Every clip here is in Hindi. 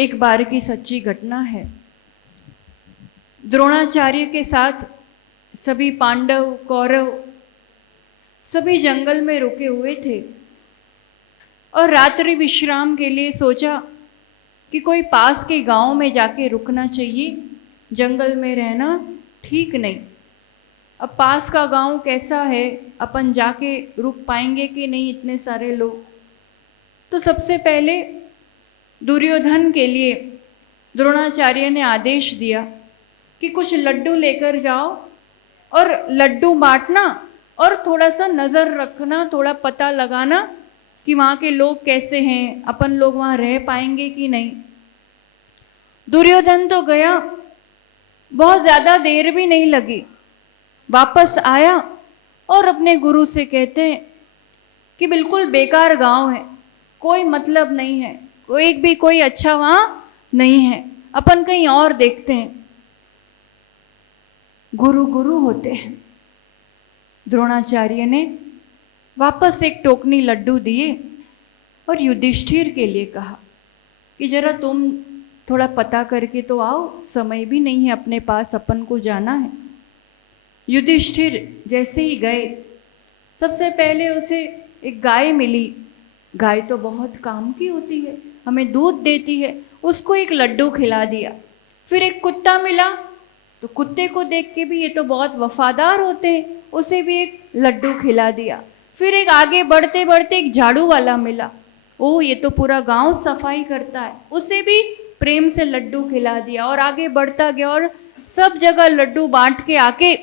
एक बार की सच्ची घटना है। द्रोणाचार्य के साथ सभी पांडव कौरव सभी जंगल में रुके हुए थे और रात्रि विश्राम के लिए सोचा कि कोई पास के गांव में जाके रुकना चाहिए, जंगल में रहना ठीक नहीं। अब पास का गांव कैसा है, अपन जाके रुक पाएंगे कि नहीं, इतने सारे लोग। तो सबसे पहले दुर्योधन के लिए द्रोणाचार्य ने आदेश दिया कि कुछ लड्डू लेकर जाओ और लड्डू बांटना और थोड़ा सा नज़र रखना, थोड़ा पता लगाना कि वहाँ के लोग कैसे हैं, अपन लोग वहाँ रह पाएंगे कि नहीं। दुर्योधन तो गया, बहुत ज़्यादा देर भी नहीं लगी, वापस आया और अपने गुरु से कहते हैं कि बिल्कुल बेकार गांव है, कोई मतलब नहीं है, कोई अच्छा वहाँ नहीं है, अपन कहीं और देखते हैं। गुरु गुरु होते हैं। द्रोणाचार्य ने वापस एक टोकनी लड्डू दिए और युधिष्ठिर के लिए कहा कि जरा तुम थोड़ा पता करके तो आओ, समय भी नहीं है अपने पास, अपन को जाना है। युधिष्ठिर जैसे ही गए, सबसे पहले उसे एक गाय मिली। गाय तो बहुत काम की होती है, हमें दूध देती है, उसको एक लड्डू खिला दिया। फिर एक कुत्ता मिला, तो कुत्ते को देख के भी ये तो बहुत वफादार होते हैं, उसे भी एक लड्डू खिला दिया। फिर एक आगे बढ़ते बढ़ते एक झाड़ू वाला मिला, ओ ये तो पूरा गांव सफाई करता है, उसे भी प्रेम से लड्डू खिला दिया। और आगे बढ़ता गया और सब जगह लड्डू बांट के आके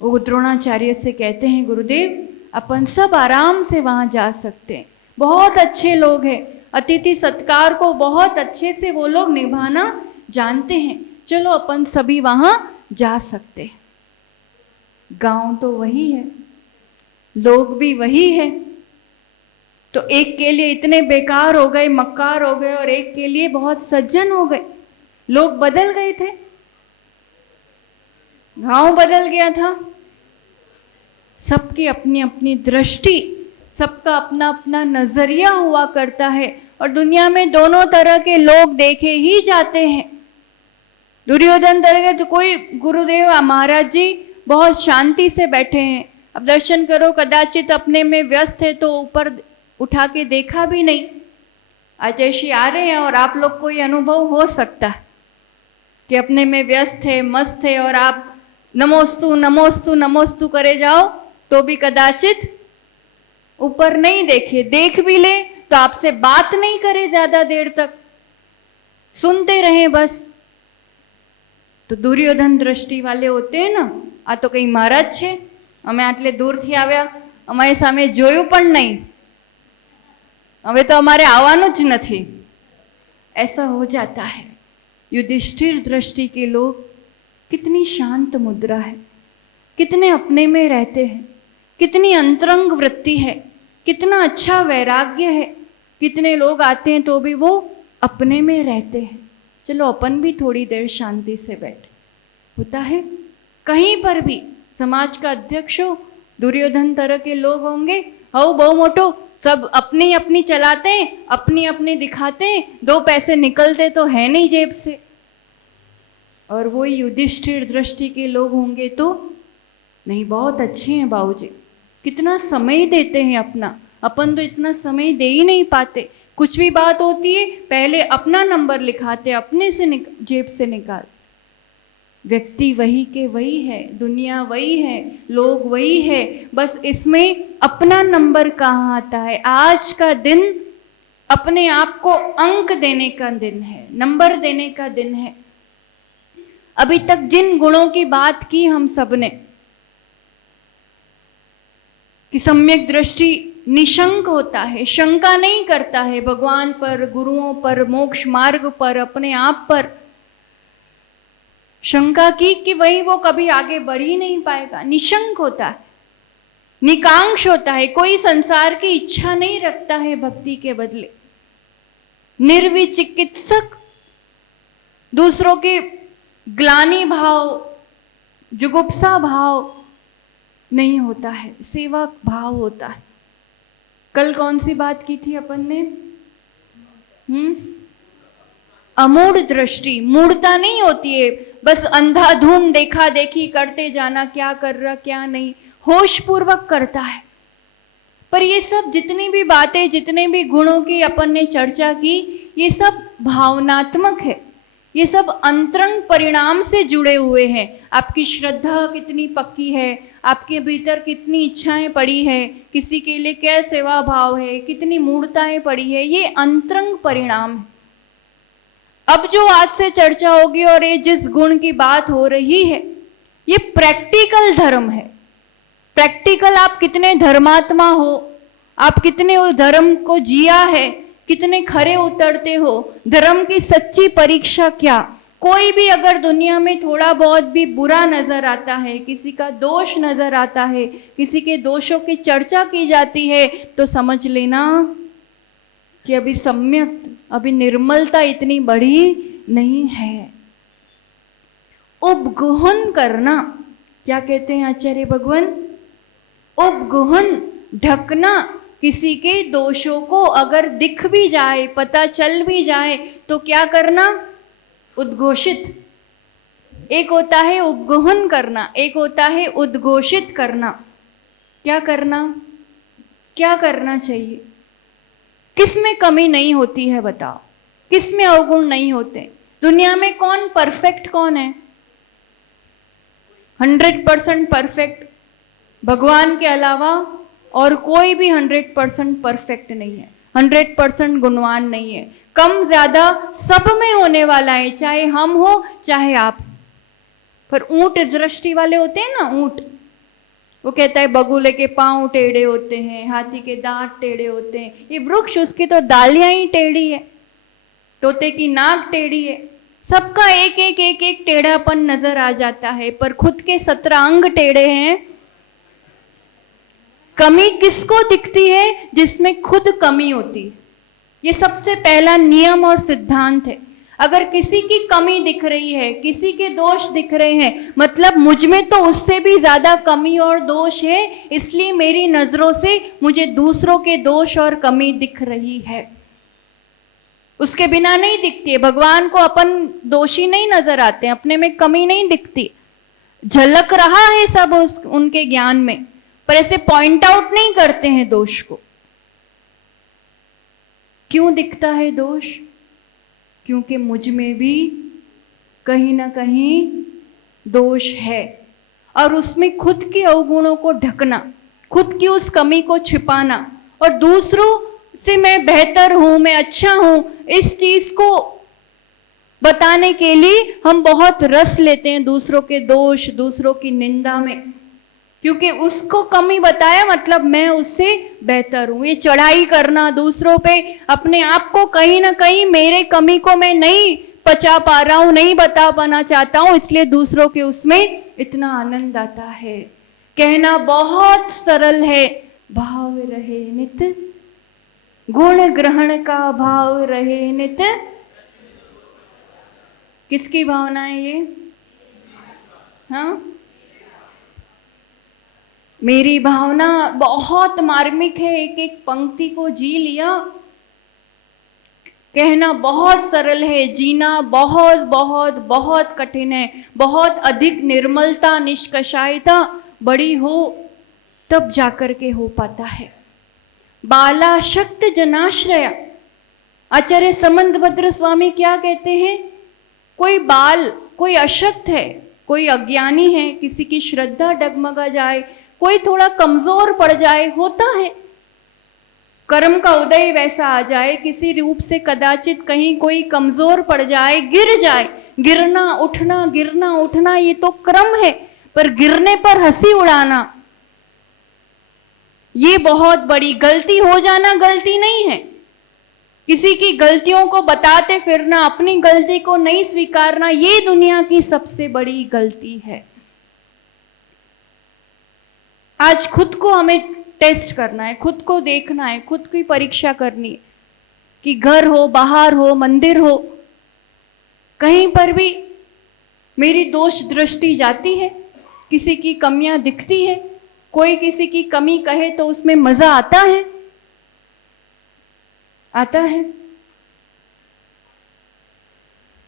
वो द्रोणाचार्य से कहते हैं, गुरुदेव अपन सब आराम से वहां जा सकते हैं, बहुत अच्छे लोग हैं, अतिथि सत्कार को बहुत अच्छे से वो लोग निभाना जानते हैं, चलो अपन सभी वहां जा सकते हैं। गांव तो वही है, लोग भी वही है, तो एक के लिए इतने बेकार हो गए, मक्कार हो गए, और एक के लिए बहुत सज्जन हो गए। लोग बदल गए थे, गांव बदल गया था। सबकी अपनी अपनी दृष्टि, सबका अपना अपना नजरिया हुआ करता है, और दुनिया में दोनों तरह के लोग देखे ही जाते हैं। दुर्योधन तरह के तो कोई गुरुदेव महाराज जी बहुत शांति से बैठे हैं, अब दर्शन करो, कदाचित अपने में व्यस्त है तो ऊपर उठा के देखा भी नहीं। आज ऐसे आ रहे हैं और आप लोग को ये अनुभव हो सकता है कि अपने में व्यस्त है, मस्त है, और आप नमोस्तु नमोस्तु नमोस्तु करे जाओ तो भी कदाचित ऊपर नहीं देखे, देख भी ले तो आपसे बात नहीं करे ज्यादा देर तक, सुनते रहे बस। तो दुर्योधन दृष्टि वाले होते हैं ना, आ तो कई महाराज छे, અમે આટલે દૂરથી આવ્યા, અમારી સામે જોયું પણ નહીં, હવે તો અમારે આવવાનું જ નથી, ऐसा हो जाता है। युधिष्ठिर दृष्टि के लोग कितनी शांत मुद्रा है, कितने अपने में रहते हैं, कितनी अंतरंग वृत्ति है, कितना अच्छा वैराग्य है। कितने लोग आते हैं तो भी वो अपने में रहते हैं, चलो अपन भी थोड़ी देर शांति से बैठे। होता है कहीं पर भी, समाज का अध्यक्ष हो, दुर्योधन तरह के लोग होंगे, हो बहु मोटो, सब अपनी अपनी चलाते हैं, अपनी अपनी दिखाते हैं, दो पैसे निकलते तो है नहीं जेब से। और वो युधिष्ठिर दृष्टि के लोग होंगे तो नहीं, बहुत अच्छे हैं बाबूजी, कितना समय देते हैं अपना, अपन तो इतना समय दे ही नहीं पाते। कुछ भी बात होती है पहले अपना नंबर लिखाते, अपने से जेब से निकाल। व्यक्ति वही के वही है, दुनिया वही है, लोग वही है, बस इसमें अपना नंबर कहाँ आता है। आज का दिन अपने आप को अंक देने का दिन है, नंबर देने का दिन है। अभी तक जिन गुणों की बात की हम सबने, कि सम्यक दृष्टि निशंक होता है, शंका नहीं करता है भगवान पर, गुरुओं पर, मोक्ष मार्ग पर, अपने आप पर। शंका की कि वही वो कभी आगे बढ़ ही नहीं पाएगा। निशंक होता है, निकांक्ष होता है, कोई संसार की इच्छा नहीं रखता है भक्ति के बदले। निर्विचिकित्सक, दूसरों के ग्लानि भाव, जुगुप्सा भाव नहीं होता है, सेवा भाव होता है। कल कौन सी बात की थी अपन ने? अमूढ़ दृष्टि, मूढ़ता नहीं होती है, बस अंधाधुंध देखा देखी करते जाना, क्या कर रहा क्या नहीं, होश पूर्वक करता है। पर ये सब जितनी भी बातें, जितने भी गुणों की अपन ने चर्चा की, ये सब भावनात्मक है, ये सब अंतरंग परिणाम से जुड़े हुए हैं। आपकी श्रद्धा कितनी पक्की है, आपके भीतर कितनी इच्छाएं पड़ी है, किसी के लिए क्या सेवा भाव है, कितनी मूर्ताएं पड़ी है, ये अंतरंग परिणाम है। अब जो आज से चर्चा होगी और ये जिस गुण की बात हो रही है, ये प्रैक्टिकल धर्म है। प्रैक्टिकल आप कितने धर्मात्मा हो, आप कितने उस धर्म को जिया है, कितने खरे उतरते हो, धर्म की सच्ची परीक्षा क्या। कोई भी अगर दुनिया में थोड़ा बहुत भी बुरा नजर आता है, किसी का दोष नजर आता है, किसी के दोषों की चर्चा की जाती है, तो समझ लेना कि अभी सम्यक, अभी निर्मलता इतनी बड़ी नहीं है। उपगुहन करना, क्या कहते हैं आचार्य भगवान? उपगुहन, ढकना। किसी के दोषों को अगर दिख भी जाए, पता चल भी जाए, तो क्या करना? उद्घोषित। एक होता है उपगुहन करना, एक होता है उद्घोषित करना। क्या करना? क्या करना चाहिए? किस में कमी नहीं होती है बताओ, किस में अवगुण नहीं होते? दुनिया में कौन परफेक्ट, कौन है 100% परफेक्ट? भगवान के अलावा और कोई भी 100% परफेक्ट नहीं है, 100% गुणवान नहीं है। कम ज्यादा सब में होने वाला है, चाहे हम हो चाहे आप। पर ऊंट दृष्टि वाले होते हैं ना, ऊंट, वो कहता है बगुले के पांव टेढ़े होते हैं, हाथी के दांत टेढ़े होते हैं, ये वृक्ष उसकी तो डालियां ही टेढ़ी है, तोते की नाक टेढ़ी है। सबका एक एक एक एक टेढ़ापन नजर आ जाता है, पर खुद के 17 अंग टेढ़े हैं। कमी किसको दिखती है? जिसमें खुद कमी होती है। ये सबसे पहला नियम और सिद्धांत है। अगर किसी की कमी दिख रही है, किसी के दोष दिख रहे हैं, मतलब मुझ में तो उससे भी ज्यादा कमी और दोष है, इसलिए मेरी नजरों से मुझे दूसरों के दोष और कमी दिख रही है। उसके बिना नहीं दिखती है। भगवान को अपन दोषी नहीं नजर आते, अपने में कमी नहीं दिखती, झलक रहा है सब उनके ज्ञान में, पर ऐसे पॉइंट आउट नहीं करते हैं दोष को। क्यों दिखता है दोष? क्योंकि मुझ में भी कहीं ना कहीं दोष है, और उसमें खुद के अवगुणों को ढकना, खुद की उस कमी को छिपाना, और दूसरों से मैं बेहतर हूं, मैं अच्छा हूं, इस चीज को बताने के लिए हम बहुत रस लेते हैं दूसरों के दोष, दूसरों की निंदा में, क्योंकि उसको कमी बताया मतलब मैं उससे बेहतर हूं। ये चढ़ाई करना दूसरों पे, अपने आप को कहीं ना कहीं मेरे कमी को मैं नहीं पचा पा रहा हूं, नहीं बता पाना चाहता हूं, इसलिए दूसरों के उसमें इतना आनंद आता है। कहना बहुत सरल है, भाव रहे नित, गुण ग्रहण का भाव रहे नित। किसकी भावना है ये? हाँ, मेरी भावना बहुत मार्मिक है, एक एक पंक्ति को जी लिया। कहना बहुत सरल है, जीना बहुत बहुत बहुत कठिन है। बहुत अधिक निर्मलता, निष्कषायता बड़ी हो तब जाकर के हो पाता है। बालाशक्त जनाश्रया, आचार्य समंतभद्र स्वामी क्या कहते हैं? कोई बाल, कोई अशक्त है, कोई अज्ञानी है, किसी की श्रद्धा डगमगा जाए, कोई थोड़ा कमजोर पड़ जाए, होता है, कर्म का उदय वैसा आ जाए, किसी रूप से कदाचित कहीं कोई कमजोर पड़ जाए, गिर जाए, गिरना उठना ये तो क्रम है, पर गिरने पर हंसी उड़ाना ये बहुत बड़ी गलती। हो जाना गलती नहीं है, किसी की गलतियों को बताते फिरना, अपनी गलती को नहीं स्वीकारना, ये दुनिया की सबसे बड़ी गलती है। आज खुद को हमें टेस्ट करना है, खुद को देखना है, खुद की परीक्षा करनी है कि घर हो, बाहर हो, मंदिर हो, कहीं पर भी मेरी दोष दृष्टि जाती है, किसी की कमियां दिखती है, कोई किसी की कमी कहे तो उसमें मजा आता है, आता है।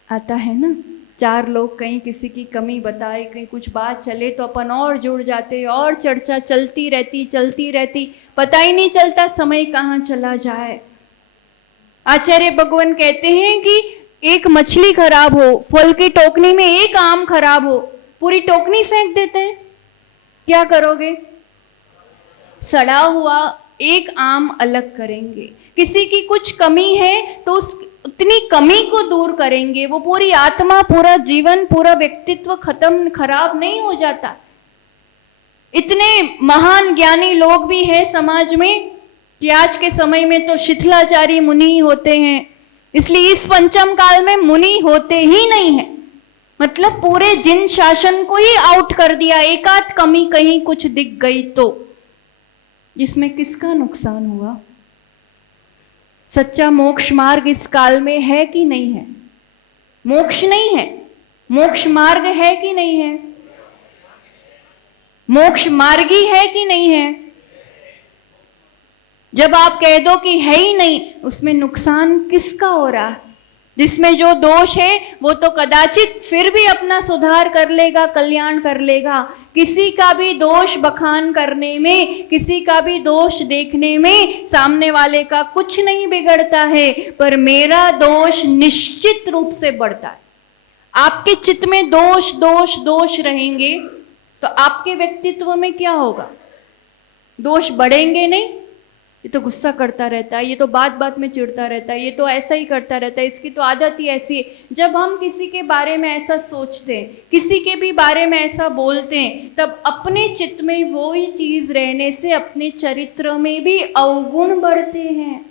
आता है ना, चार लोग कहीं किसी की कमी बताए, कहीं कुछ बात चले तो अपन और जुड़ जाते, और चर्चा चलती रहती, पता ही नहीं चलता समय कहाँ चला जाए। आचार्य भगवान कहते हैं कि एक मछली खराब हो, फल की टोकनी में एक आम खराब हो, पूरी टोकनी फेंक देते हैं, क्या करोगे? सड़ा हुआ एक आम अलग करेंगे। किसी की कुछ कमी है तो उस उतनी कमी को दूर करेंगे, वो पूरी आत्मा, पूरा जीवन, पूरा व्यक्तित्व खत्म खराब नहीं हो जाता। इतने महान ज्ञानी लोग भी हैं समाज में कि आज के समय में तो शिथिलाचारी मुनि होते हैं, इसलिए इस पंचम काल में मुनि होते ही नहीं है। मतलब पूरे जिन शासन को ही आउट कर दिया, एकाध कमी कहीं कुछ दिख गई तो जिसमें किसका नुकसान हुआ? सच्चा मोक्ष मार्ग इस काल में है कि नहीं है? मोक्ष नहीं है, मोक्ष मार्ग है कि नहीं है? मोक्ष मार्गी है कि नहीं है? जब आप कह दो कि है ही नहीं, उसमें नुकसान किसका हो रहा है? जिसमें जो दोष है वो तो कदाचित फिर भी अपना सुधार कर लेगा, कल्याण कर लेगा। किसी का भी दोष बखान करने में, किसी का भी दोष देखने में सामने वाले का कुछ नहीं बिगड़ता है, पर मेरा दोष निश्चित रूप से बढ़ता है। आपके चित्त में दोष दोष दोष रहेंगे तो आपके व्यक्तित्व में क्या होगा? दोष बढ़ेंगे नहीं। ये तो गुस्सा करता रहता है, ये तो बात बात में चिढ़ता रहता है, ये तो ऐसा ही करता रहता है, इसकी तो आदत ही ऐसी है। जब हम किसी के बारे में ऐसा सोचते हैं, किसी के भी बारे में ऐसा बोलते हैं, तब अपने चित्त में वो ही चीज रहने से अपने चरित्र में भी अवगुण बढ़ते हैं।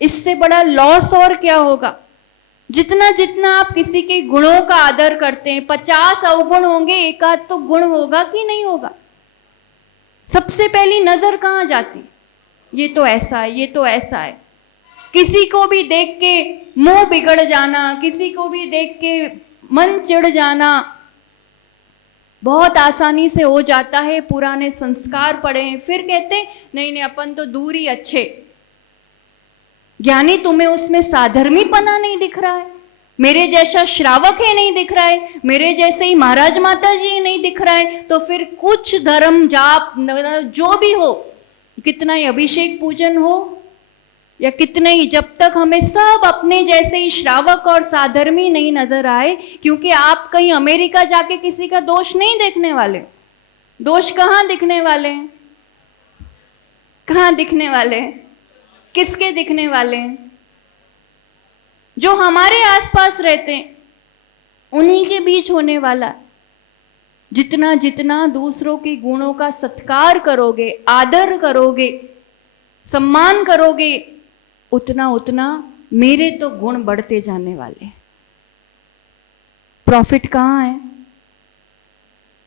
इससे बड़ा लॉस और क्या होगा? जितना जितना आप किसी के गुणों का आदर करते हैं, 50 अवगुण होंगे, एकाध तो गुण होगा कि नहीं होगा? सबसे पहली नजर कहाँ जाती? ये तो ऐसा है, ये तो ऐसा है। किसी को भी देख के मुंह बिगड़ जाना, किसी को भी देख के मन चिढ़ जाना बहुत आसानी से हो जाता है। पुराने संस्कार पड़े हैं, फिर कहते नहीं नहीं अपन तो दूर ही अच्छे। ज्ञानी, तुम्हें उसमें साधर्मीपना नहीं दिख रहा है? मेरे जैसा श्रावक है नहीं दिख रहा है? मेरे जैसे ही महाराज माता जी नहीं दिख रहा है? तो फिर कुछ धर्म जाप जो भी हो, कितना ही अभिषेक पूजन हो या कितने ही, जब तक हमें सब अपने जैसे ही श्रावक और साधर्मी नहीं नजर आए, क्योंकि आप कहीं अमेरिका जाके किसी का दोष नहीं देखने वाले। दोष कहाँ दिखने वाले हैं? कहाँ दिखने वाले हैं? किसके दिखने वाले हैं? जो हमारे आसपास रहते हैं उन्हीं के बीच होने वाला। जितना जितना दूसरों के गुणों का सत्कार करोगे, आदर करोगे, सम्मान करोगे, उतना उतना मेरे तो गुण बढ़ते जाने वाले। प्रॉफिट कहाँ है?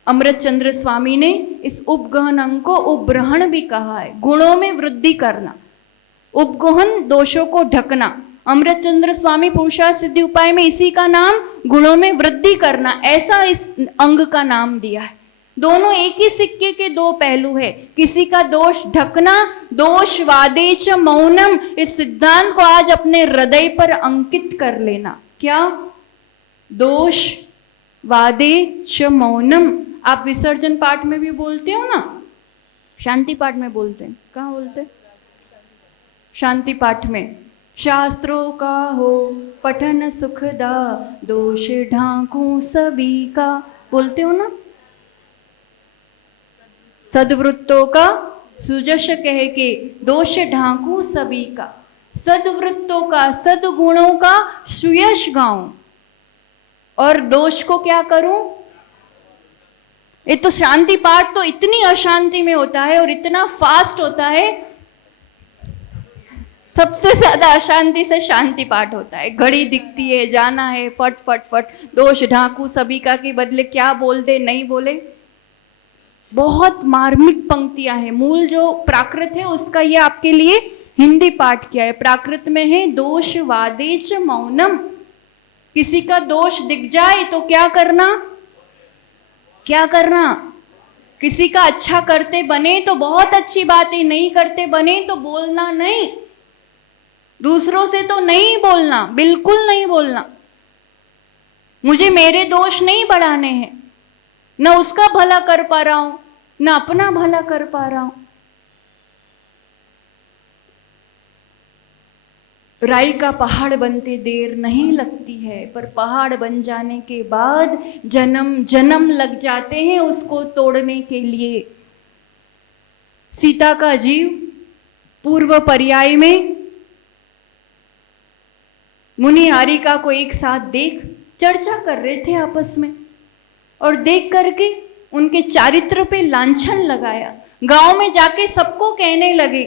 अमृत चंद्र स्वामी ने इस उपगहन अंग को उपग्रहण भी कहा है। गुणों में वृद्धि करना, उपगहन दोषों को ढकना। अमृत चंद्र स्वामी पुरुषार्थ सिद्धि उपाय में इसी का नाम गुणों में वृद्धि करना, ऐसा इस अंग का नाम दिया है। दोनों एक ही सिक्के के दो पहलू है। किसी का दोष ढकना, दोष वादे च मौनम, इस सिद्धांत को आज अपने हृदय पर अंकित कर लेना। क्या? दोष वादे च मौनम। आप विसर्जन पाठ में भी बोलते हो ना, शांति पाठ में बोलते हैं। कहाँ बोलते हैं? शांति पाठ में। शास्त्रों का हो पठन सुखदा, दोष ढांकू सभी का, बोलते हो ना। सद्वृत्तों का सुजश कह के दोष ढांकू सभी का, सद्वृत्तों का, सद्गुणों का सुयश गाऊं और दोष को क्या करूं? ये तो शांति पाठ तो इतनी अशांति में होता है और इतना फास्ट होता है। सबसे ज्यादा अशांति से शांति पाठ होता है। घड़ी दिखती है, जाना है, फट फट फट, दोष ढांकू सभी का के बदले क्या बोल दे, नहीं बोले। बहुत मार्मिक पंक्तियां हैं। मूल जो प्राकृत है उसका ये आपके लिए हिंदी पाठ किया है। प्राकृत में है दोष वादेच मौनम। किसी का दोष दिख जाए तो क्या करना? क्या करना? किसी का अच्छा करते बने तो बहुत अच्छी बात है, नहीं करते बने तो बोलना नहीं। दूसरों से तो नहीं बोलना, बिल्कुल नहीं बोलना। मुझे मेरे दोष नहीं बढ़ाने हैं, न उसका भला कर पा रहा हूं, न अपना भला कर पा रहा हूं। राई का पहाड़ बनते देर नहीं लगती है, पर पहाड़ बन जाने के बाद जन्म जन्म लग जाते हैं उसको तोड़ने के लिए। सीता का जीव पूर्व पर्याय में मुनि हारिका को एक साथ देख चर्चा कर रहे थे आपस में, और देख करके उनके चारित्र पे लांछन लगाया। गांव में जाके सबको कहने लगे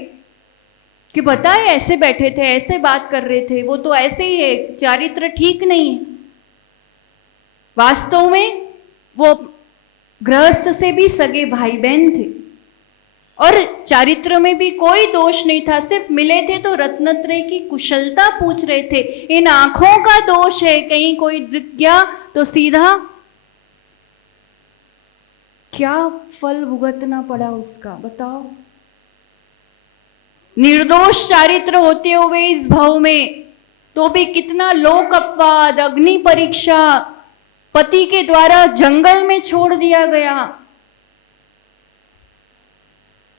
कि बताए ऐसे बैठे थे, ऐसे बात कर रहे थे, वो तो ऐसे ही है, चारित्र ठीक नहीं है। वास्तव में वो गृहस्थ से भी सगे भाई बहन थे और चारित्र में भी कोई दोष नहीं था, सिर्फ मिले थे तो रत्नत्रय की कुशलता पूछ रहे थे। इन आंखों का दोष है, कहीं कोई दिख गया तो सीधा क्या फल भुगतना पड़ा उसका, बताओ। निर्दोष चारित्र होते हुए इस भव में तो भी कितना लोक अपवाद, अग्नि परीक्षा, पति के द्वारा जंगल में छोड़ दिया गया।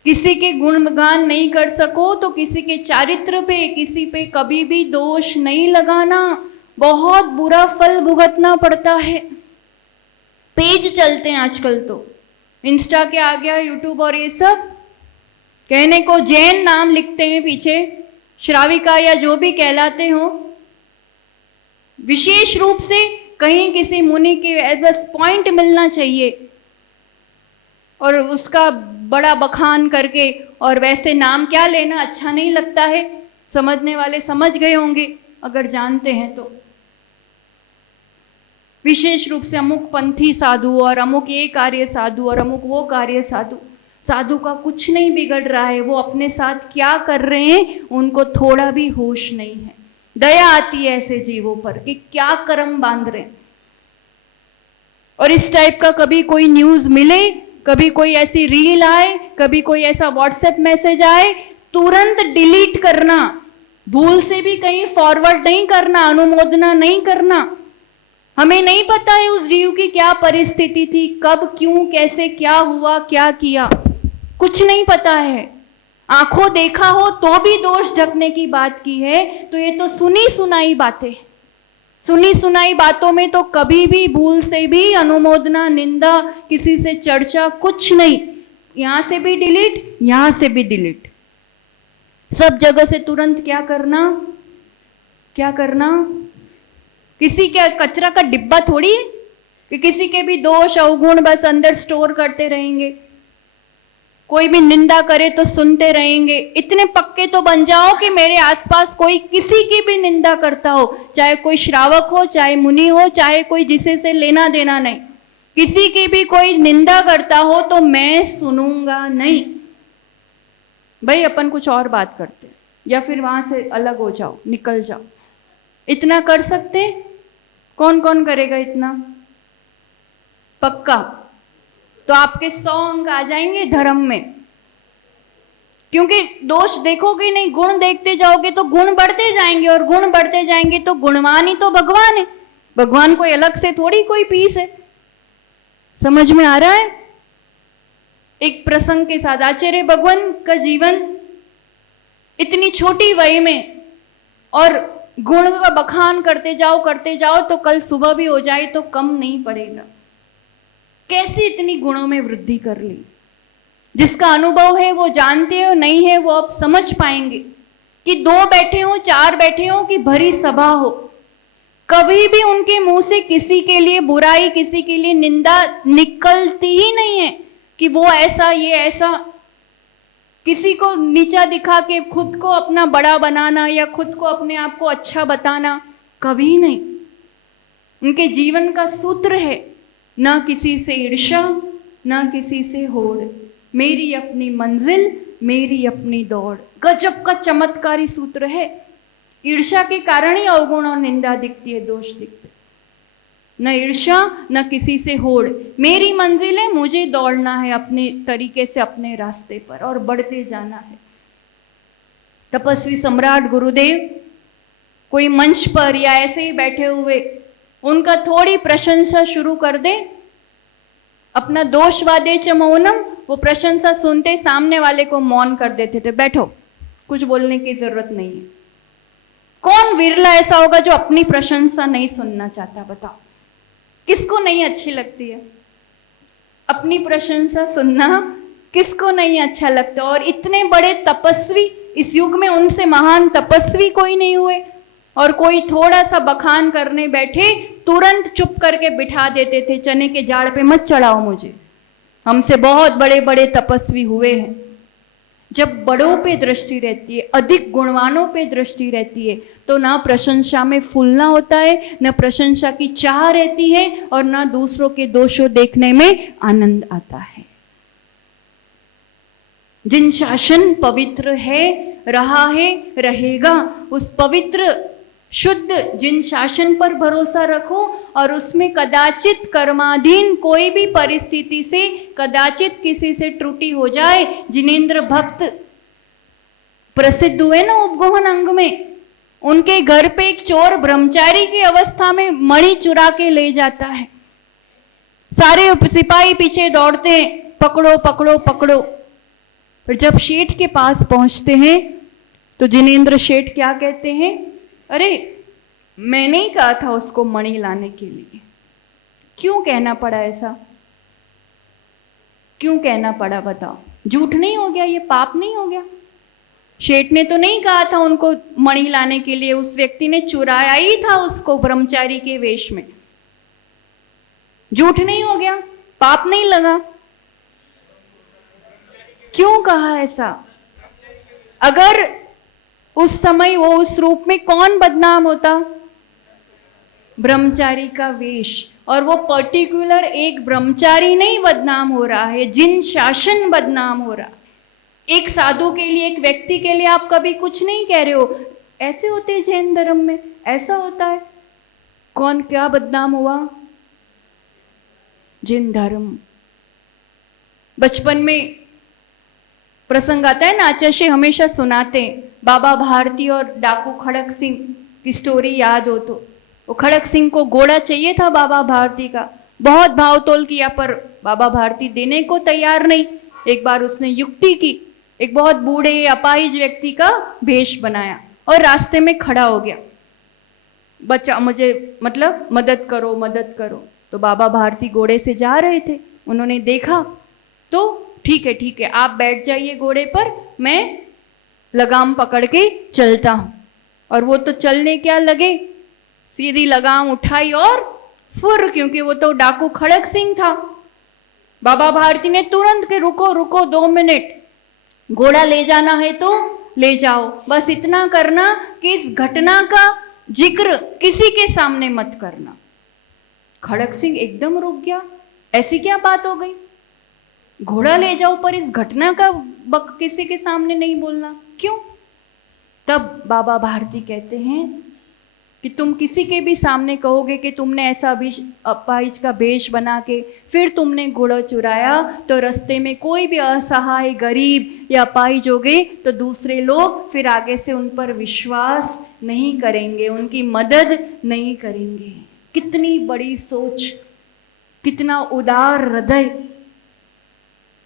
किसी के गुणगान नहीं कर सको तो किसी के चारित्र पे, किसी पे कभी भी दोष नहीं लगाना, बहुत बुरा फल भुगतना पड़ता है। पेज चलते हैं आजकल तो, इंस्टा के आ गया, यूट्यूब और ये सब, कहने को जैन नाम लिखते हैं पीछे, श्राविका या जो भी कहलाते हो, विशेष रूप से कहीं किसी मुनि के बस पॉइंट मिलना चाहिए और उसका बड़ा बखान करके, और वैसे नाम क्या लेना अच्छा नहीं लगता है, समझने वाले समझ गए होंगे अगर जानते हैं तो। विशेष रूप से अमुक पंथी साधु और अमुक ये कार्य साधु और अमुक वो कार्य साधु। साधु का कुछ नहीं बिगड़ रहा है, वो अपने साथ क्या कर रहे हैं उनको थोड़ा भी होश नहीं है। दया आती है ऐसे जीवों पर कि क्या कर्म बांध रहे हैं। और इस टाइप का कभी कोई न्यूज मिले, कभी कोई ऐसी रील आए, कभी कोई ऐसा व्हाट्सएप मैसेज आए, तुरंत डिलीट करना, भूल से भी कहीं फॉरवर्ड नहीं करना, अनुमोदना नहीं करना। हमें नहीं पता है उस जीव की क्या परिस्थिति थी, कब, क्यों, कैसे, क्या हुआ, क्या किया, कुछ नहीं पता है। आंखों देखा हो तो भी दोष ढकने की बात की है, तो ये तो सुनी सुनाई बातें। सुनी सुनाई बातों में तो कभी भी भूल से भी अनुमोदना, निंदा, किसी से चर्चा, कुछ नहीं। यहां से भी डिलीट, यहां से भी डिलीट, सब जगह से तुरंत क्या करना, क्या करना। किसी के कचरा का डिब्बा थोड़ी है कि किसी के भी दोष अवगुण बस अंदर स्टोर करते रहेंगे, कोई भी निंदा करे तो सुनते रहेंगे। इतने पक्के तो बन जाओ कि मेरे आसपास कोई किसी की भी निंदा करता हो, चाहे कोई श्रावक हो, चाहे मुनि हो, चाहे कोई जिसे से लेना देना नहीं, किसी की भी कोई निंदा करता हो तो मैं सुनूंगा नहीं। भाई अपन कुछ और बात करते या फिर वहां से अलग हो जाओ, निकल जाओ। इतना कर सकते? कौन कौन करेगा इतना? पक्का? तो आपके 100 अंक आ जाएंगे धर्म में, क्योंकि दोष देखोगे नहीं, गुण देखते जाओगे तो गुण बढ़ते जाएंगे, और गुण बढ़ते जाएंगे तो गुणवान ही तो भगवान है। भगवान कोई अलग से थोड़ी कोई पीस है। समझ में आ रहा है? एक प्रसंग के साथ, आचार्य भगवान का जीवन इतनी छोटी वय में, और गुण का बखान करते जाओ तो कल सुबह भी हो जाए तो कम नहीं पड़ेगा। कैसे इतनी गुणों में वृद्धि कर ली? जिसका अनुभव है वो जानते हो, नहीं है वो अब समझ पाएंगे कि 2 बैठे हो, 4 बैठे हो कि भरी सभा हो, कभी भी उनके मुंह से किसी के लिए बुराई, किसी के लिए निंदा निकलती ही नहीं है कि वो ऐसा, ये ऐसा। किसी को नीचा दिखा के खुद को अपना बड़ा बनाना या खुद को अपने आप को अच्छा बताना, कभी नहीं। उनके जीवन का सूत्र है, ना किसी से ईर्ष्या, ना किसी से होड़, मेरी अपनी मंजिल, मेरी अपनी दौड़। गजब का चमत्कारी सूत्र है। ईर्ष्या के कारण ही अवगुण और निंदा दिखती है, दोष दिखते। न ईर्ष्या, न किसी से होड़, मेरी मंजिल है, मुझे दौड़ना है अपने तरीके से, अपने रास्ते पर, और बढ़ते जाना है। तपस्वी सम्राट गुरुदेव कोई मंच पर या ऐसे ही बैठे हुए उनका थोड़ी प्रशंसा शुरू कर दे, अपना दोष वादे च मौनम, वो प्रशंसा सुनते सामने वाले को मौन कर देते थे, बैठो कुछ बोलने की जरूरत नहीं है। कौन विरला ऐसा होगा जो अपनी प्रशंसा नहीं सुनना चाहता, बताओ किसको नहीं अच्छी लगती है अपनी प्रशंसा सुनना, किसको नहीं अच्छा लगता। और इतने बड़े तपस्वी इस युग में, उनसे महान तपस्वी कोई नहीं हुए, और कोई थोड़ा सा बखान करने बैठे तुरंत चुप करके बिठा देते थे, चने के झाड़ पे मत चढ़ाओ मुझे, हमसे बहुत बड़े बड़े तपस्वी हुए हैं। जब बड़ों पे दृष्टि रहती है, अधिक गुणवानों पे दृष्टि रहती है, तो ना प्रशंसा में फूलना होता है, न प्रशंसा की चाह रहती है, और ना दूसरों के दोषों देखने में आनंद आता है। जिन शासन पवित्र है, रहा है, रहेगा, उस पवित्र शुद्ध जिन शासन पर भरोसा रखो, और उसमें कदाचित कर्माधीन कोई भी परिस्थिति से कदाचित किसी से त्रुटि हो जाए। जिनेंद्र भक्त प्रसिद्ध हुए ना उपगोहन अंग में, उनके घर पे एक चोर ब्रह्मचारी की अवस्था में मणि चुरा के ले जाता है, सारे सिपाही पीछे दौड़ते हैं, पकड़ो पकड़ो पकड़ो। फिर जब शेठ के पास पहुंचते हैं तो जिनेंद्र शेठ क्या कहते हैं, अरे मैंने ही कहा था उसको मणि लाने के लिए। क्यों कहना पड़ा ऐसा, क्यों कहना पड़ा बताओ, झूठ नहीं हो गया, ये पाप नहीं हो गया? शेठ ने तो नहीं कहा था उनको मणि लाने के लिए, उस व्यक्ति ने चुराया ही था उसको ब्रह्मचारी के वेश में, झूठ नहीं हो गया, पाप नहीं लगा? क्यों कहा ऐसा? अगर उस समय वो उस रूप में कौन बदनाम होता? ब्रह्मचारी का वेश। और वो पर्टिकुलर एक ब्रह्मचारी नहीं बदनाम हो रहा है, जिन शासन बदनाम हो रहा है। एक साधु के लिए, एक व्यक्ति के लिए आप कभी कुछ नहीं कह रहे हो, ऐसे होते हैं जैन धर्म में, ऐसा होता है। कौन क्या बदनाम हुआ? जिन धर्म। बचपन में प्रसंग आता है ना, आचार्य हमेशा सुनाते हैं, बाबा भारती और डाकू खड़क सिंह की स्टोरी याद हो तो। वो खड़क सिंह को घोड़ा चाहिए था बाबा भारती का, बहुत भाव तोल किया, पर बाबा भारती देने को तैयार नहीं। एक बार उसने युक्ति की, एक बहुत बूढ़े अपाहिज व्यक्ति का भेष बनाया और रास्ते में खड़ा हो गया, बच्चा मुझे मतलब मदद करो मदद करो। तो बाबा भारती घोड़े से जा रहे थे, उन्होंने देखा तो ठीक है आप बैठ जाइए घोड़े पर, मैं लगाम पकड़ के चलता हूं। और वो तो चलने क्या लगे, सीधी लगाम उठाई और फुर, क्योंकि वो तो डाकू खड़क सिंह था। बाबा भारती ने तुरंत के रुको रुको 2 मिनट, घोड़ा ले जाना है तो ले जाओ, बस इतना करना कि इस घटना का जिक्र किसी के सामने मत करना। खड़क सिंह एकदम रुक गया, ऐसी क्या बात हो गई, घोड़ा ले जाओ पर इस घटना का किसी के सामने नहीं बोलना, क्यों? तब बाबा भारती कहते हैं कि तुम किसी के भी सामने कहोगे कि तुमने ऐसा अपाहिज का भेष बना के फिर तुमने घोड़ा चुराया, तो रास्ते में कोई भी असहाय गरीब या अपाहिज हो गए तो दूसरे लोग फिर आगे से उन पर विश्वास नहीं करेंगे, उनकी मदद नहीं करेंगे। कितनी बड़ी सोच, कितना उदार हृदय,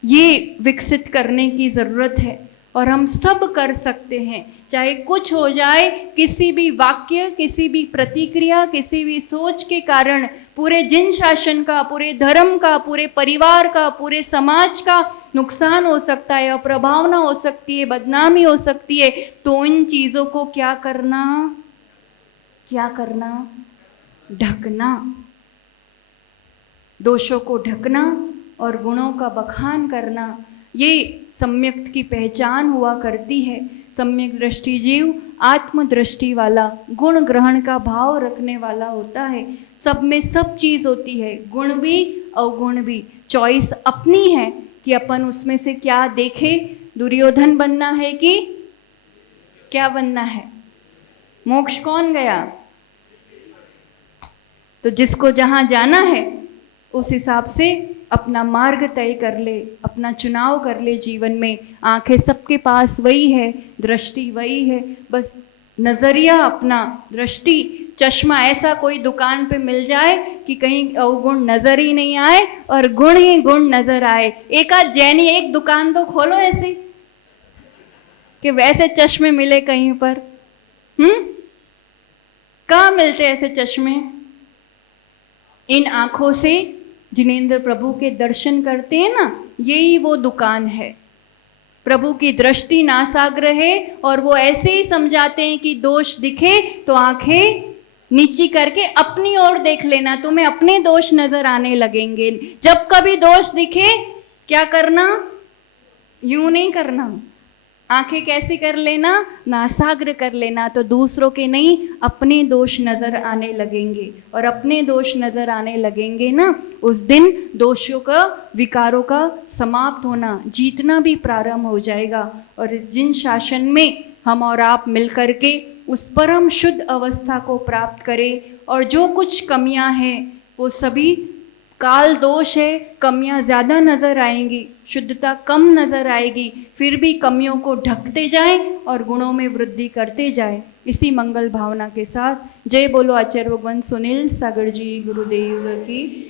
ये विकसित करने की जरूरत है। और हम सब कर सकते हैं, चाहे कुछ हो जाए, किसी भी वाक्य, किसी भी प्रतिक्रिया, किसी भी सोच के कारण पूरे जिन शासन का, पूरे धर्म का, पूरे परिवार का, पूरे समाज का नुकसान हो सकता है, अप्रभावना हो सकती है, बदनामी हो सकती है। तो इन चीजों को क्या करना, क्या करना? ढकना, दोषों को ढकना और गुणों का बखान करना, ये सम्यक की पहचान हुआ करती है। सम्यक दृष्टि जीव आत्म दृष्टि वाला, गुण ग्रहण का भाव रखने वाला होता है। सब में सब चीज होती है, गुण भी अवगुण भी। चॉइस अपनी है कि अपन उसमें से क्या देखे। दुर्योधन बनना है कि क्या बनना है? मोक्ष कौन गया? तो जिसको जहां जाना है उस हिसाब से अपना मार्ग तय कर ले, अपना चुनाव कर ले जीवन में। आंखें सबके पास वही है, दृष्टि वही है, बस नजरिया अपना, दृष्टि चश्मा ऐसा कोई दुकान पे मिल जाए कि कहीं अवगुण नजर ही नहीं आए और गुण ही गुण नजर आए। एक आध जैनी एक दुकान तो खोलो ऐसी कि वैसे चश्मे मिले कहीं पर। कहाँ मिलते ऐसे चश्मे? इन आंखों से जिनेंद्र प्रभु के दर्शन करते हैं ना, यही वो दुकान है। प्रभु की दृष्टि नासाग्र है और वो ऐसे ही समझाते हैं कि दोष दिखे तो आंखें नीची करके अपनी ओर देख लेना, तुम्हें अपने दोष नजर आने लगेंगे। जब कभी दोष दिखे क्या करना? यूं नहीं करना, आंखें कैसी कर लेना? नासाग्र कर लेना, तो दूसरों के नहीं अपने दोष नजर आने लगेंगे। और अपने दोष नजर आने लगेंगे ना, उस दिन दोषियों का, विकारों का समाप्त होना, जीतना भी प्रारंभ हो जाएगा। और इस जिन शासन में हम और आप मिलकर के उस परम शुद्ध अवस्था को प्राप्त करें, और जो कुछ कमियां हैं वो सभी काल दोष है, कमियां ज्यादा नजर आएंगी, शुद्धता कम नजर आएगी, फिर भी कमियों को ढकते जाएं और गुणों में वृद्धि करते जाएं। इसी मंगल भावना के साथ जय बोलो आचार्य भगवान सुनील सागर जी गुरुदेव की।